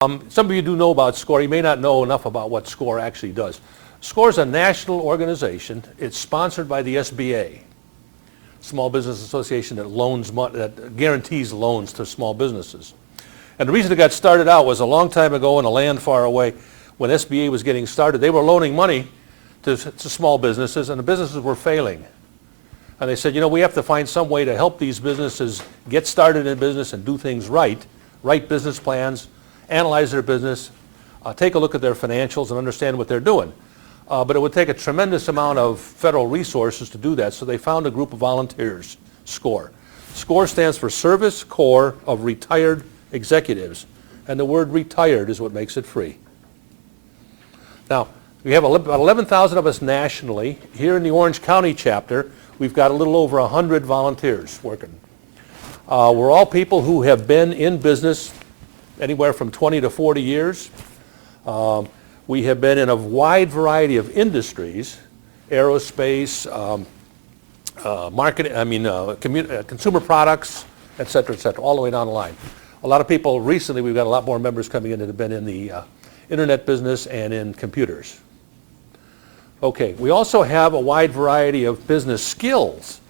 Some of you do know about SCORE. You may not know enough about what SCORE actually does. SCORE is a national organization. It's sponsored by the SBA, Small Business Association, that guarantees loans to small businesses. And the reason it got started out was a long time ago in a land far away. When SBA was getting started, they were loaning money to small businesses, and the businesses were failing. And they said, you know, we have to find some way to help these businesses get started in business and do things right, write business plans, analyze their business, take a look at their financials and understand what they're doing. But it would take a tremendous amount of federal resources to do that, so they found a group of volunteers, SCORE. SCORE stands for Service Corps of Retired Executives, and the word retired is what makes it free. Now, we have about 11,000 of us nationally. Here in the Orange County chapter, we've got a little over 100 volunteers working. We're all people who have been in business anywhere from 20 to 40 years. We have been in a wide variety of industries, aerospace, consumer products, et cetera, all the way down the line. A lot of people recently, we've got a lot more members coming in that have been in the internet business and in computers. Okay, we also have a wide variety of business skills.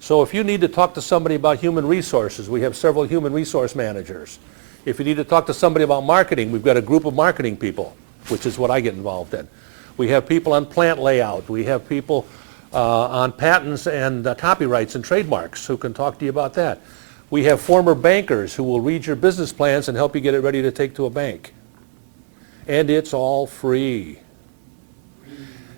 So if you need to talk to somebody about human resources, we have several human resource managers. If you need to talk to somebody about marketing, we've got a group of marketing people, which is what I get involved in. We have people on plant layout. We have people on patents and copyrights and trademarks who can talk to you about that. We have former bankers who will read your business plans and help you get it ready to take to a bank. And it's all free.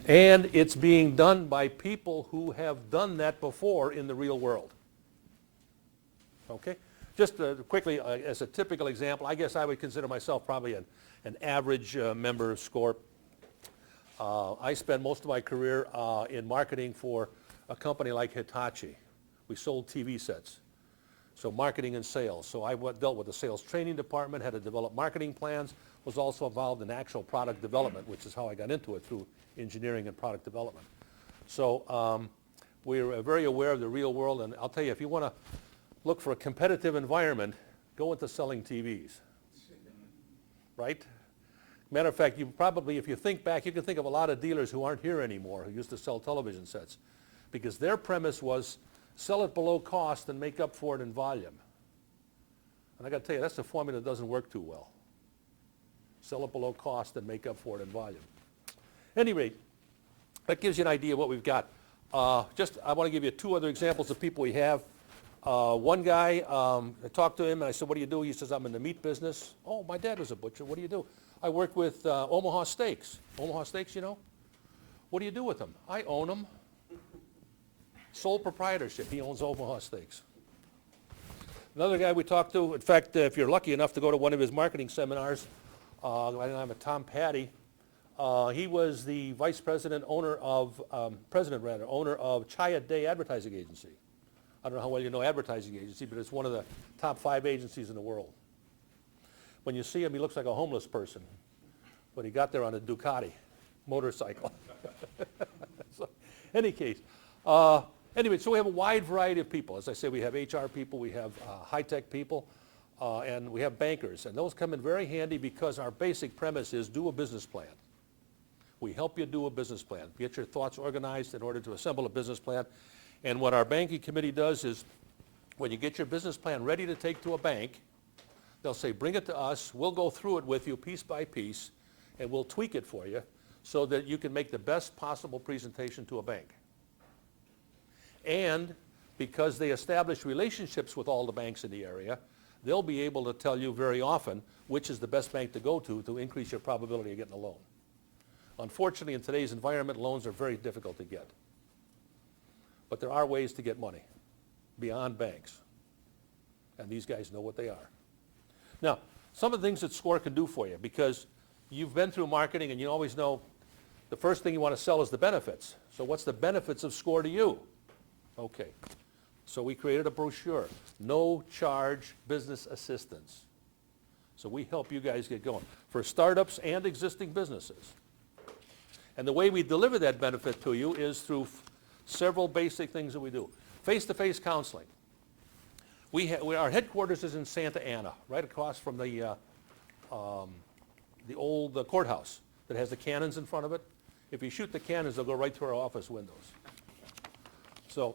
And it's being done by people who have done that before in the real world. Okay? Just quickly, as a typical example, I guess I would consider myself probably an average member of SCORE. I spent most of my career in marketing for a company like Hitachi. We sold TV sets. So marketing and sales. So I dealt with the sales training department, had to develop marketing plans, was also involved in actual product development, which is how I got into it, through engineering and product development. So we're very aware of the real world, and I'll tell you, if you want to look for a competitive environment, go into selling TVs, right? Matter of fact, you probably, if you think back, you can think of a lot of dealers who aren't here anymore who used to sell television sets, because their premise was sell it below cost and make up for it in volume. And I got to tell you, that's a formula that doesn't work too well. Sell it below cost and make up for it in volume. At any rate, that gives you an idea of what we've got. I want to give you two other examples of people we have. One guy, I talked to him and I said, what do you do? He says, I'm in the meat business. Oh, my dad was a butcher. What do you do? I work with Omaha Steaks. Omaha Steaks, you know? What do you do with them? I own them. Sole proprietorship. He owns Omaha Steaks. Another guy we talked to, in fact, if you're lucky enough to go to one of his marketing seminars, I'm a Tom Patty. He was the vice president, owner of Chaya Day Advertising Agency. I don't know how well you know advertising agency, but it's one of the top 5 agencies in the world. When you see him, he looks like a homeless person, but he got there on a Ducati motorcycle. So, any case, anyway, so we have a wide variety of people. As I say, we have HR people, we have high-tech people, and we have bankers. And those come in very handy because our basic premise is do a business plan. We help you do a business plan. Get your thoughts organized in order to assemble a business plan. And what our banking committee does is when you get your business plan ready to take to a bank, they'll say, bring it to us. We'll go through it with you piece by piece, and we'll tweak it for you so that you can make the best possible presentation to a bank. And because they establish relationships with all the banks in the area, they'll be able to tell you very often which is the best bank to go to increase your probability of getting a loan. Unfortunately, in today's environment, loans are very difficult to get. But there are ways to get money beyond banks. And these guys know what they are. Now, some of the things that SCORE can do for you, because you've been through marketing and you always know the first thing you want to sell is the benefits. So what's the benefits of SCORE to you? Okay. So we created a brochure, no charge business assistance. So we help you guys get going for startups and existing businesses. And the way we deliver that benefit to you is through several basic things that we do. Face-to-face counseling. Our headquarters is in Santa Ana, right across from the the old courthouse that has the cannons in front of it. If you shoot the cannons, they'll go right through our office windows. So,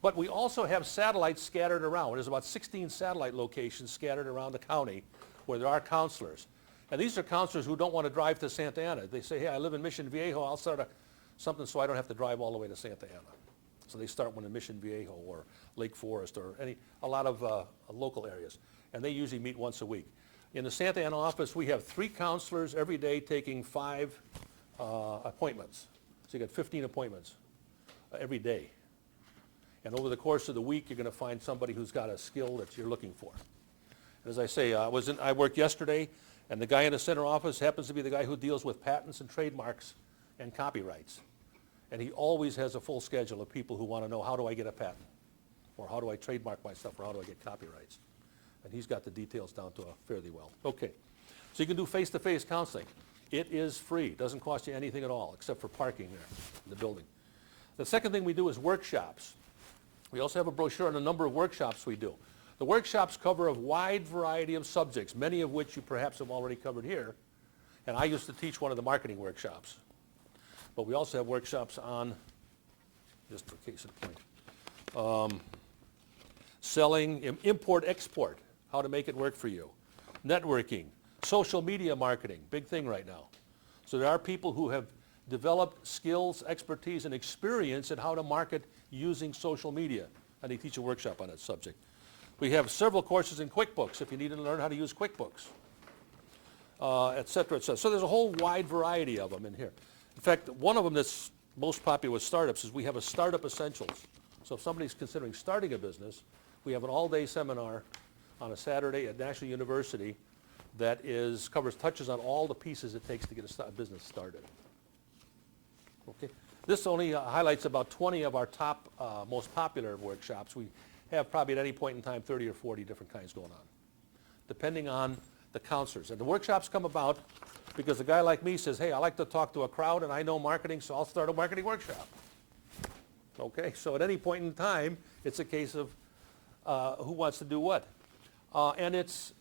but we also have satellites scattered around. There's about 16 satellite locations scattered around the county where there are counselors. And these are counselors who don't want to drive to Santa Ana. They say, hey, I live in Mission Viejo, I'll start something so I don't have to drive all the way to Santa Ana. So they start one in Mission Viejo or Lake Forest or a lot of local areas. And they usually meet once a week. In the Santa Ana office, we have 3 counselors every day taking 5 appointments. So you get 15 appointments every day. And over the course of the week, you're going to find somebody who's got a skill that you're looking for. And as I say, I worked yesterday, and the guy in the center office happens to be the guy who deals with patents and trademarks and copyrights. And he always has a full schedule of people who want to know, how do I get a patent? Or how do I trademark my stuff? Or how do I get copyrights? And he's got the details down to fairly well. Okay, so you can do face-to-face counseling. It is free. It doesn't cost you anything at all, except for parking there in the building. The second thing we do is workshops. We also have a brochure on a number of workshops we do. The workshops cover a wide variety of subjects, many of which you perhaps have already covered here. And I used to teach one of the marketing workshops. But we also have workshops on, just for case in point, selling, import-export, how to make it work for you, networking, social media marketing, big thing right now. So there are people who have developed skills, expertise, and experience in how to market using social media, and they teach a workshop on that subject. We have several courses in QuickBooks if you need to learn how to use QuickBooks, et cetera, et cetera. So there's a whole wide variety of them in here. In fact, one of them that's most popular with startups is we have a Startup Essentials. So if somebody's considering starting a business, we have an all-day seminar on a Saturday at National University that touches on all the pieces it takes to get a business started. Okay. This only highlights about 20 of our top, most popular workshops. We have probably at any point in time 30 or 40 different kinds going on, depending on the counselors. And the workshops come about because a guy like me says, hey, I like to talk to a crowd and I know marketing, so I'll start a marketing workshop. Okay, so at any point in time, it's a case of who wants to do what. And it's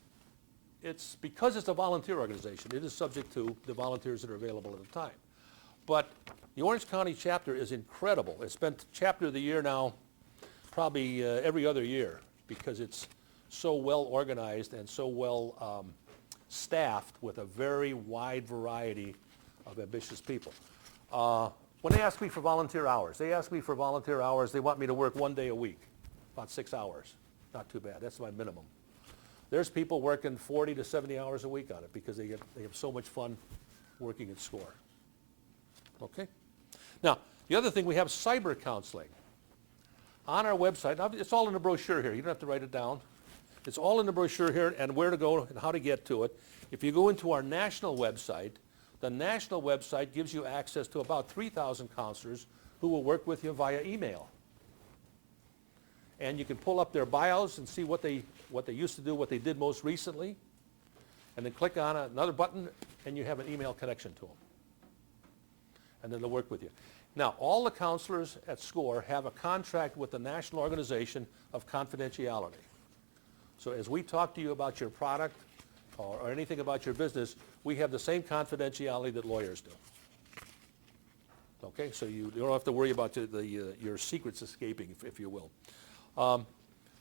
because it's a volunteer organization, it is subject to the volunteers that are available at the time. But the Orange County chapter is incredible. It's been chapter of the year now probably every other year because it's so well organized and so well staffed with a very wide variety of ambitious people. When they ask me for volunteer hours, they want me to work 1 day a week, about 6 hours. Not too bad, that's my minimum. There's people working 40 to 70 hours a week on it because they have so much fun working at SCORE. Okay? Now, the other thing, we have cyber counseling. On our website, now it's all in the brochure here, you don't have to write it down. It's all in the brochure here and where to go and how to get to it. If you go into our national website, the national website gives you access to about 3,000 counselors who will work with you via email. And you can pull up their bios and see what they used to do, what they did most recently, and then click on another button and you have an email connection to them. And then they'll work with you. Now, all the counselors at SCORE have a contract with the National Organization of Confidentiality. So as we talk to you about your product or anything about your business, we have the same confidentiality that lawyers do. Okay, so you don't have to worry about your secrets escaping, if you will.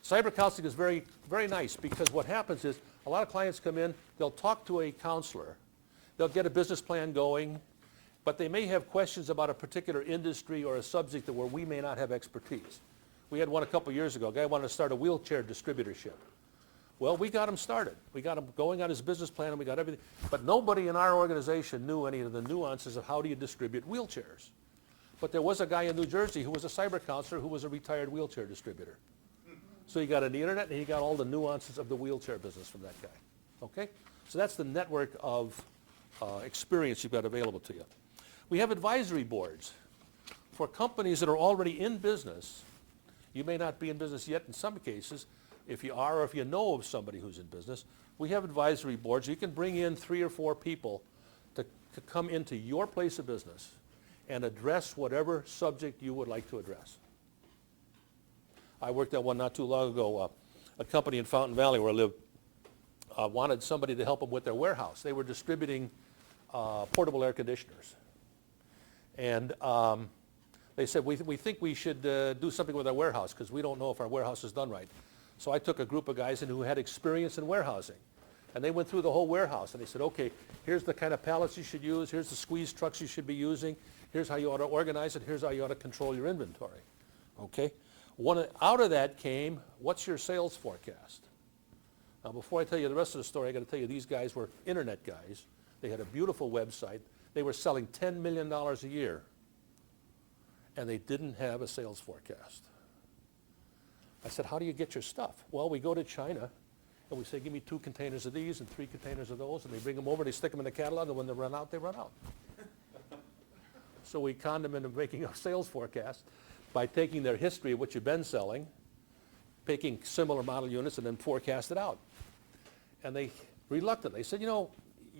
Cyber counseling is very, very nice because what happens is a lot of clients come in, they'll talk to a counselor, they'll get a business plan going, but they may have questions about a particular industry or a subject where we may not have expertise. We had one a couple years ago. A guy wanted to start a wheelchair distributorship. Well, we got him started. We got him going on his business plan and we got everything. But nobody in our organization knew any of the nuances of how do you distribute wheelchairs. But there was a guy in New Jersey who was a cyber counselor who was a retired wheelchair distributor. So he got on the internet and he got all the nuances of the wheelchair business from that guy. Okay? So that's the network of experience you've got available to you. We have advisory boards for companies that are already in business. You may not be in business yet in some cases. If you are or if you know of somebody who's in business, we have advisory boards. You can bring in 3 or 4 people to come into your place of business and address whatever subject you would like to address. I worked at one not too long ago, a company in Fountain Valley where I live. wanted somebody to help them with their warehouse. They were distributing portable air conditioners. And they said, we think we should do something with our warehouse because we don't know if our warehouse is done right. So I took a group of guys in who had experience in warehousing. And they went through the whole warehouse and they said, okay, here's the kind of pallets you should use, here's the squeeze trucks you should be using, here's how you ought to organize it, here's how you ought to control your inventory. Okay? Out of that came, what's your sales forecast? Now before I tell you the rest of the story, I got to tell you these guys were internet guys. They had a beautiful website. They were selling $10 million a year. And they didn't have a sales forecast. I said, how do you get your stuff? Well, we go to China and we say, give me 2 containers of these and 3 containers of those, and they bring them over, they stick them in the catalog, and when they run out, they run out. So we conned them into making a sales forecast by taking their history of what you've been selling, picking similar model units, and then forecast it out. And they, reluctant, they said, you know,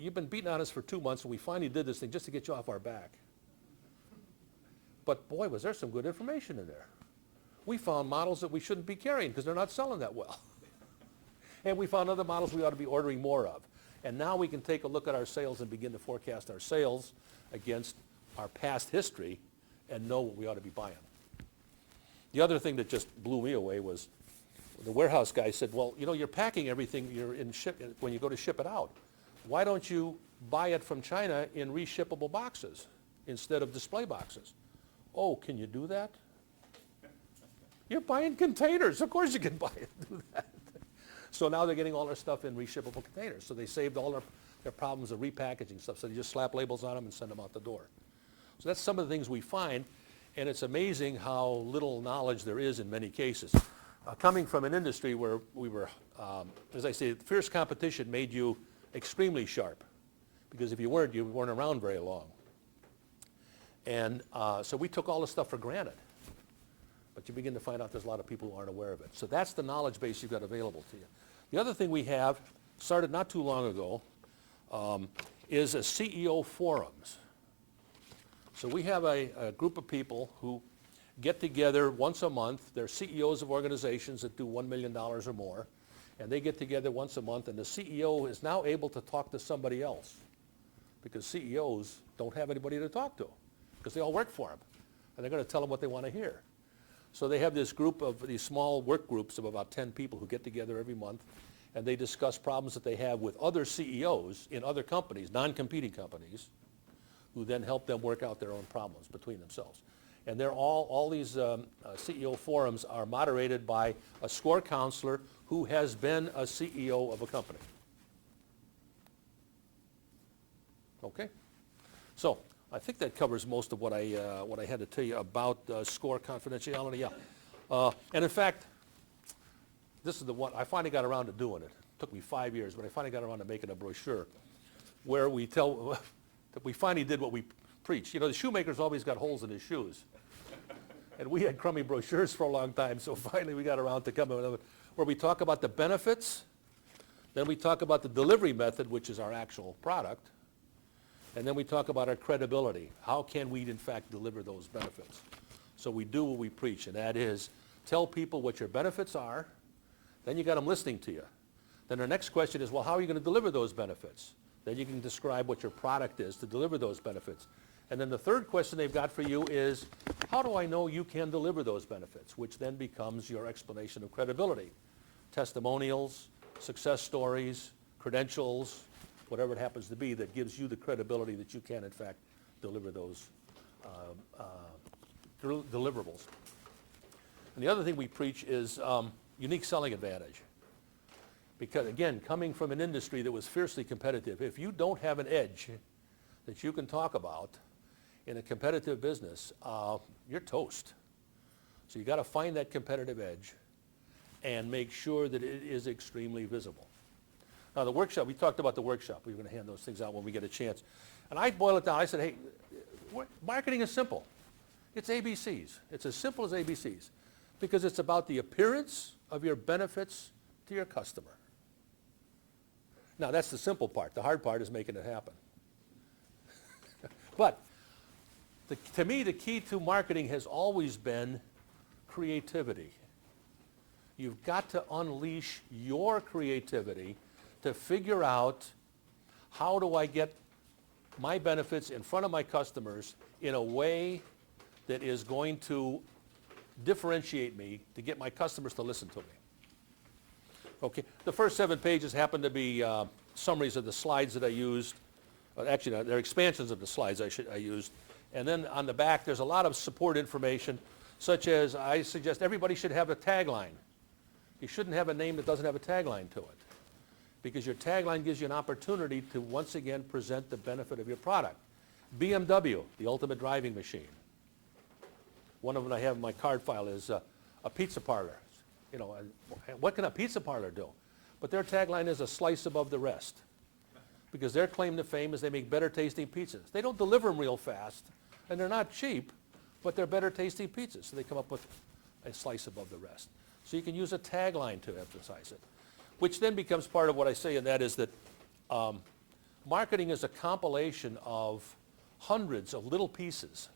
you've been beating on us for 2 months, and we finally did this thing just to get you off our back. But boy, was there some good information in there. We found models that we shouldn't be carrying because they're not selling that well. And we found other models we ought to be ordering more of. And now we can take a look at our sales and begin to forecast our sales against our past history and know what we ought to be buying. The other thing that just blew me away was the warehouse guy said, well, you know, you're packing everything when you go to ship it out. Why don't you buy it from China in reshippable boxes instead of display boxes? Oh, can you do that? You're buying containers. Of course you can buy it and do that. So now they're getting all their stuff in reshippable containers. So they saved all their problems of repackaging stuff. So they just slap labels on them and send them out the door. So that's some of the things we find. And it's amazing how little knowledge there is in many cases. Coming from an industry where we were, as I say, fierce competition made you extremely sharp. Because if you weren't around very long. And so we took all this stuff for granted. But you begin to find out there's a lot of people who aren't aware of it. So that's the knowledge base you've got available to you. The other thing we have, started not too long ago, is a CEO forums. So we have a group of people who get together once a month. They're CEOs of organizations that do $1 million or more. And they get together once a month, and the CEO is now able to talk to somebody else. Because CEOs don't have anybody to talk to, because they all work for them. And they're going to tell them what they want to hear. So they have this group of these small work groups of about 10 people who get together every month, and they discuss problems that they have with other CEOs in other companies, non-competing companies, who then help them work out their own problems between themselves. And they're all these CEO forums are moderated by a score counselor who has been a CEO of a company. Okay? So I think that covers most of what I had to tell you about score confidentiality. Yeah. And in fact, this is the one, I finally got around to doing it. It took me 5 years, but I finally got around to making a brochure where we tell that we finally did what we preach. You know, the shoemaker's always got holes in his shoes. And we had crummy brochures for a long time, so finally we got around to coming with it, where we talk about the benefits, then we talk about the delivery method, which is our actual product, and then we talk about our credibility. How can we, in fact, deliver those benefits? So we do what we preach, and that is tell people what your benefits are, then you got them listening to you. Then our next question is, well, how are you going to deliver those benefits? Then you can describe what your product is to deliver those benefits. And then the third question they've got for you is, how do I know you can deliver those benefits? Which then becomes your explanation of credibility. Testimonials, success stories, credentials, whatever it happens to be that gives you the credibility that you can, in fact, deliver those deliverables. And the other thing we preach is unique selling advantage. Because, again, coming from an industry that was fiercely competitive, if you don't have an edge that you can talk about in a competitive business, you're toast. So you got to find that competitive edge and make sure that it is extremely visible. Now the workshop, we talked about the workshop. We were going to hand those things out when we get a chance. And I boil it down. I said, hey, marketing is simple. It's ABCs. It's as simple as ABCs. Because it's about the appearance of your benefits to your customer. Now that's the simple part. The hard part is making it happen. But to me, the key to marketing has always been creativity. You've got to unleash your creativity to figure out how do I get my benefits in front of my customers in a way that is going to differentiate me to get my customers to listen to me. Okay, the first 7 pages happen to be summaries of the slides that I used. Actually, they're expansions of the slides I used. And then on the back, there's a lot of support information, such as I suggest everybody should have a tagline. You shouldn't have a name that doesn't have a tagline to it, because your tagline gives you an opportunity to once again present the benefit of your product. BMW, the ultimate driving machine. One of them I have in my card file is a pizza parlor. You know, what can a pizza parlor do? But their tagline is a slice above the rest, because their claim to fame is they make better tasting pizzas. They don't deliver them real fast, and they're not cheap, but they're better tasting pizzas. So they come up with a slice above the rest. So you can use a tagline to emphasize it, which then becomes part of what I say, and that is that marketing is a compilation of hundreds of little pieces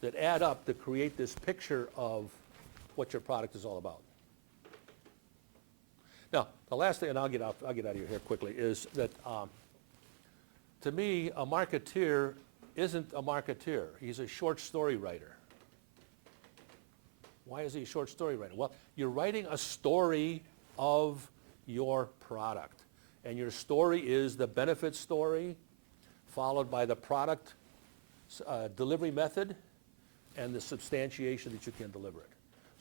that add up to create this picture of what your product is all about. Now, the last thing, and I'll get out of here quickly, is that to me, a marketeer isn't a marketeer. He's a short story writer. Why is he a short story writer? Well, you're writing a story of your product. And your story is the benefit story, followed by the product delivery method, and the substantiation that you can deliver it.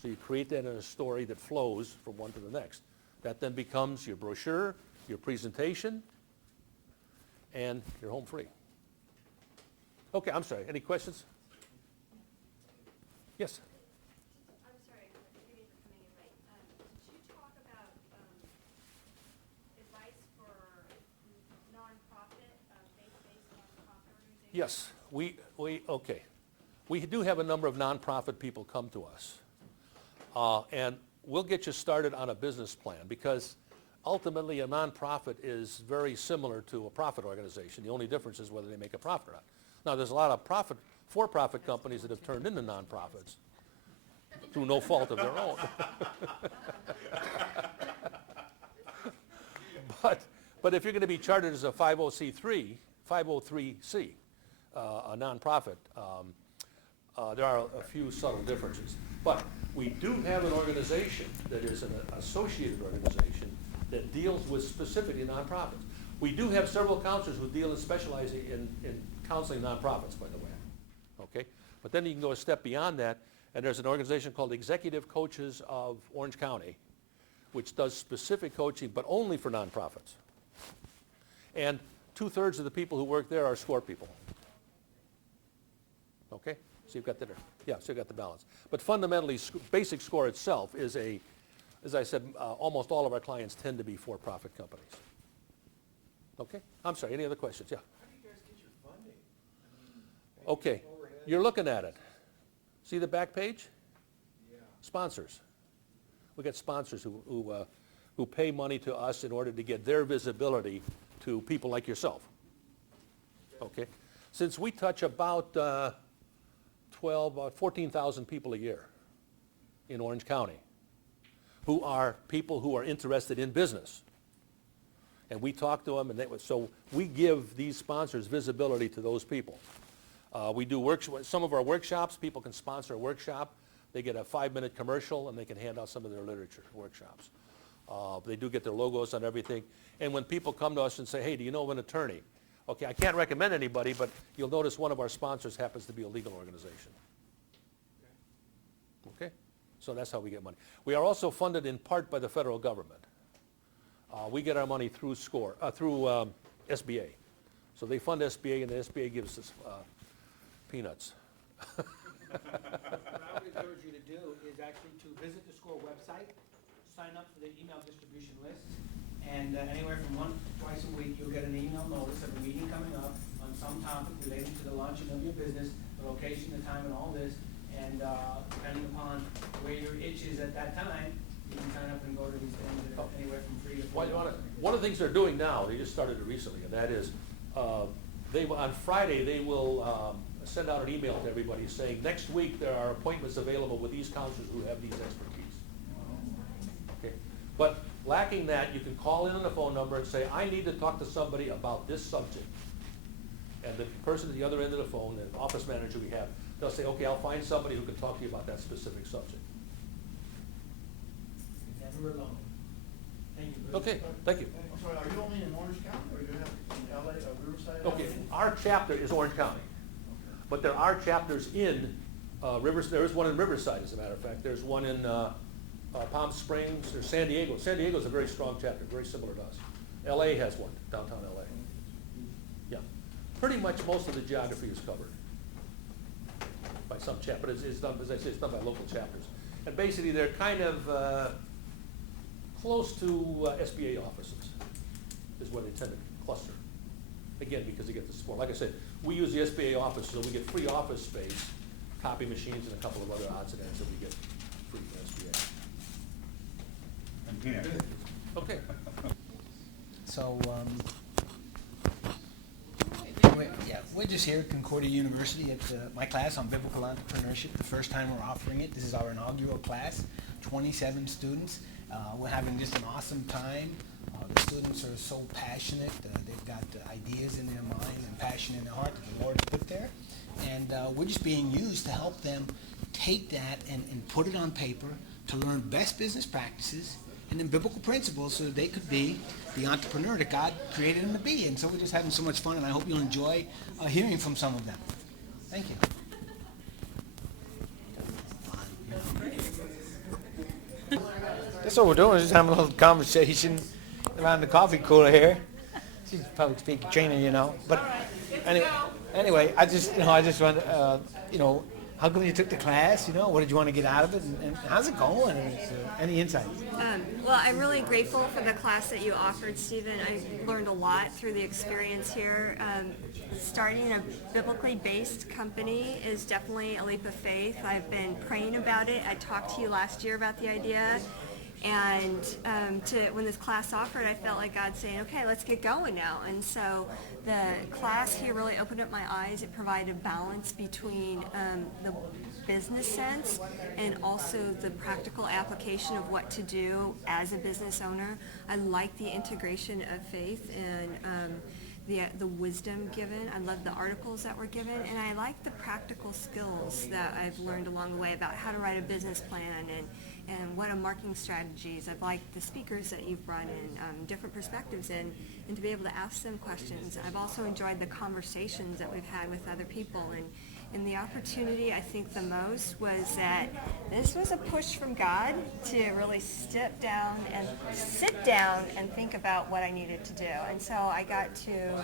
So you create that in a story that flows from one to the next. That then becomes your brochure, your presentation, and you're home free. Okay, I'm sorry. Any questions? Yes? I'm sorry, forgive me for coming in late. Did you talk about advice for nonprofit, faith-based nonprofit organizations? Yes. Okay. We do have a number of nonprofit people come to us. And we'll get you started on a business plan, because ultimately a nonprofit is very similar to a profit organization. The only difference is whether they make a profit or not. Now, there's a lot of for-profit companies that have turned into nonprofits through no fault of their own. But if you're going to be chartered as a 503c, a nonprofit, there are a few subtle differences. But we do have an organization that is an associated organization that deals with specifically nonprofits. We do have several counselors who deal and specialize in counseling nonprofits, by the way. Okay? But then you can go a step beyond that, and there's an organization called Executive Coaches of Orange County, which does specific coaching, but only for nonprofits. And 2/3 of the people who work there are SCORE people. Okay? So you've got the balance. But fundamentally, basic SCORE itself is as I said, almost all of our clients tend to be for-profit companies. Okay? I'm sorry, any other questions? Yeah. How do you guys get your funding? Okay, you're looking at it. See the back page? Yeah. Sponsors. We got sponsors who pay money to us in order to get their visibility to people like yourself. Okay? Since we touch about 14,000 people a year in Orange County, who are people who are interested in business. And we talk to them, and so we give these sponsors visibility to those people. We do some of our workshops. People can sponsor a workshop. They get a 5-minute commercial, and they can hand out some of their literature workshops. They do get their logos on everything. And when people come to us and say, hey, do you know of an attorney? Okay, I can't recommend anybody, but you'll notice one of our sponsors happens to be a legal organization. Okay? So that's how we get money. We are also funded in part by the federal government. We get our money through SBA. So they fund SBA, and the SBA gives us peanuts. What I would encourage you to do is actually to visit the SCORE website, sign up for the email distribution list, and anywhere from once to twice a week, you'll get an email notice of a meeting coming up on some topic relating to the launching of your business, the location, the time, and all this. And depending upon where your itch is at that time, you can sign up and go to these things that are anywhere from $3 to $4. One of the things they're doing now, they just started it recently, and that is on Friday they will send out an email to everybody saying next week there are appointments available with these counselors who have these expertise. Okay, but Lacking that, you can call in on the phone number and say, I need to talk to somebody about this subject. And the person at the other end of the phone, the office manager we have, they'll say, okay, I'll find somebody who can talk to you about that specific subject. Never alone. Thank you, Bruce. Okay, thank you. I'm sorry, are you only in Orange County, or do you have in LA, Riverside? Okay, LA? our chapter is Orange County, but there are chapters in there is one in Riverside, as a matter of fact. There's one in Palm Springs. There's San Diego. San Diego is a very strong chapter, very similar to us. LA has one, downtown LA. Yeah, pretty much most of the geography is covered by some chapter, but it's done, as I say, it's done by local chapters. And basically, they're kind of close to SBA offices, is where they tend to cluster. Again, because they get the support. Like I said, we use the SBA office, so we get free office space, copy machines, and a couple of other odds and ends that we get free from SBA. I'm here. Okay. So, we're just here at Concordia University at my class on biblical entrepreneurship. The first time we're offering it. This is our inaugural class, 27 students. We're having just an awesome time. The students are so passionate. They've got ideas in their mind and passion in their heart that the Lord has put there. And we're just being used to help them take that and put it on paper to learn best business practices and then biblical principles so that they could be the entrepreneur that God created them to be. And so we're just having so much fun, and I hope you'll enjoy hearing from some of them. Thank you. That's what we're doing, just having a little conversation around the coffee cooler here. She's a public speaking trainer, you know. But anyway, I just want how come you took the class? What did you want to get out of it, and how's it going? Any insights? Well, I'm really grateful for the class that you offered, Stephen. I learned a lot through the experience here. Starting a biblically based company is definitely a leap of faith. I've been praying about it. I talked to you last year about the idea. And when this class offered, I felt like God saying, okay, let's get going now. And so the class here really opened up my eyes. It provided balance between the business sense and also the practical application of what to do as a business owner. I like the integration of faith and the wisdom given. I love the articles that were given, and I like the practical skills that I've learned along the way about how to write a business plan and what are marketing strategies. I've liked the speakers that you've brought in, different perspectives, and to be able to ask them questions. I've also enjoyed the conversations that we've had with other people, and the opportunity I think the most was that this was a push from God to really sit down and think about what I needed to do. And so I got to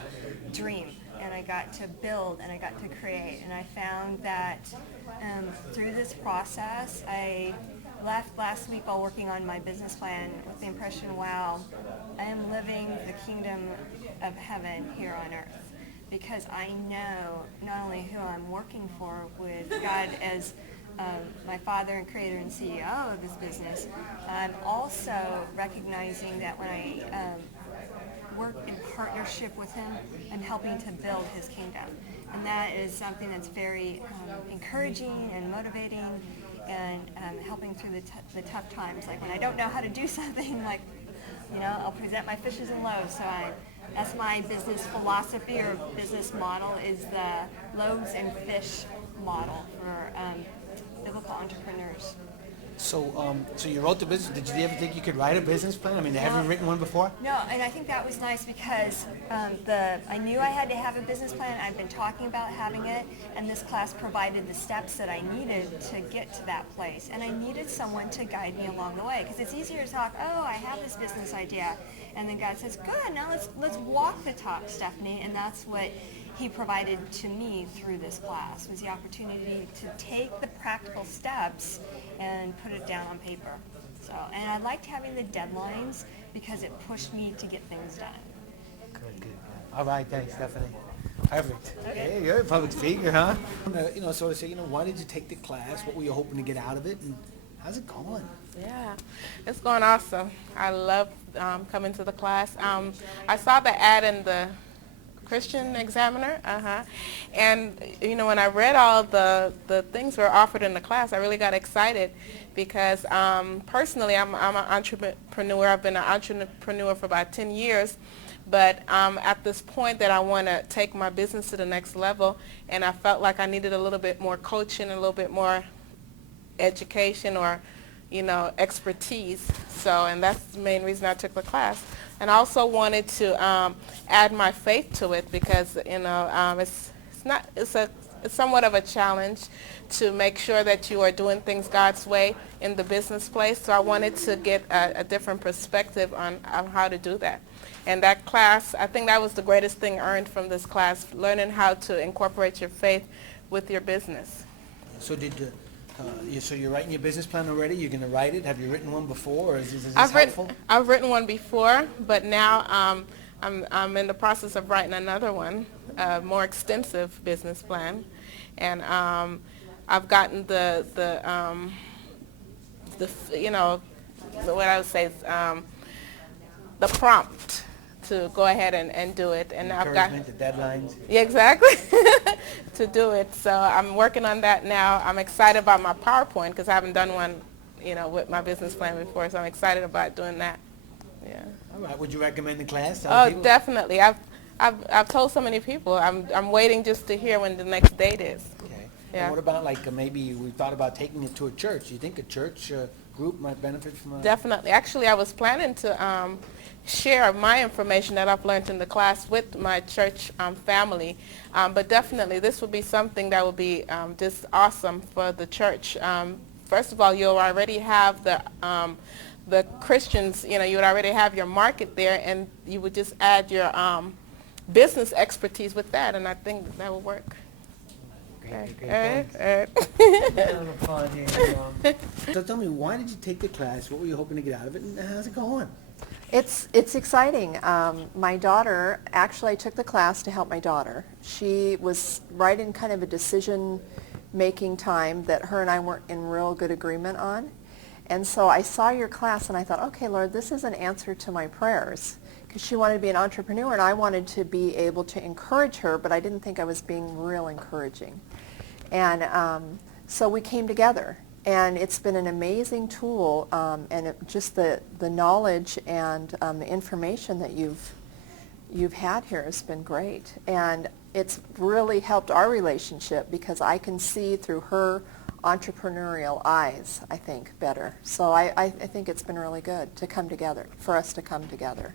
dream, and I got to build, and I got to create. And I found that through this process, I left last week while working on my business plan with the impression, wow, I am living the kingdom of heaven here on earth. Because I know not only who I'm working for with God as my father and creator and CEO of this business, I'm also recognizing that when I work in partnership with him, I'm helping to build his kingdom. And that is something that's very encouraging and motivating and helping through the tough times. Like when I don't know how to do something, like, I'll present my fishes and loaves. So that's my business philosophy or business model, is the loaves and fish model for biblical entrepreneurs. So you wrote the business. Did you ever think you could write a business plan? I mean, have you written one before? No, and I think that was nice because I knew I had to have a business plan. I've been talking about having it, and this class provided the steps that I needed to get to that place. And I needed someone to guide me along the way, because it's easier to talk, oh, I have this business idea, and then God says, good, now let's walk the talk, Stephanie, and that's what he provided to me through this class, was the opportunity to take the practical steps and put it down on paper. So, and I liked having the deadlines because it pushed me to get things done. Good. All right, thanks, Stephanie. Perfect. Okay, you're a public speaker, huh? Sort of say, why did you take the class? What were you hoping to get out of it? And how's it going? Yeah, it's going awesome. I love coming to the class. I saw the ad in the Christian Examiner. And you know, when I read all the things were offered in the class, I really got excited because personally, I'm an entrepreneur. I've been an entrepreneur for about 10 years. But at this point that I want to take my business to the next level, and I felt like I needed a little bit more coaching, a little bit more education, or expertise. So, and that's the main reason I took the class. And I also wanted to add my faith to it because it's somewhat of a challenge to make sure that you are doing things God's way in the business place. So I wanted to get a different perspective on how to do that. And that class, I think that was the greatest thing earned from this class, learning how to incorporate your faith with your business. So so you're writing your business plan already? You're going to write it? Have you written one before, or is this helpful? I've written one before, but now I'm in the process of writing another one, a more extensive business plan, and I've gotten what I would say is the prompt to go ahead and do it, and I've got the deadlines. Yeah, exactly. To do it. So I'm working on that now. I'm excited about my PowerPoint because I haven't done one, with my business plan before. So I'm excited about doing that. Yeah. All right. Would you recommend the class? Oh, definitely. I've told so many people. I'm waiting just to hear when the next date is. Okay. Yeah. And what about maybe we thought about taking it to a church? Do you think a church group might benefit from that? Definitely. Actually, I was planning to share my information that I've learned in the class with my church family. But definitely, this would be something that would be just awesome for the church. First of all, you'll already have the Christians, you would already have your market there, and you would just add your business expertise with that, and I think that would work. Great, So tell me, why did you take the class? What were you hoping to get out of it, and how's it going? It's exciting. My daughter, actually I took the class to help my daughter. She was right in kind of a decision-making time that her and I weren't in real good agreement on. And so I saw your class and I thought, okay, Lord, this is an answer to my prayers. Because she wanted to be an entrepreneur and I wanted to be able to encourage her, but I didn't think I was being real encouraging. And so we came together. And it's been an amazing tool, and just the knowledge and the information that you've had here has been great. And it's really helped our relationship because I can see through her entrepreneurial eyes, I think, better. So I think it's been really good to come together, for us to come together.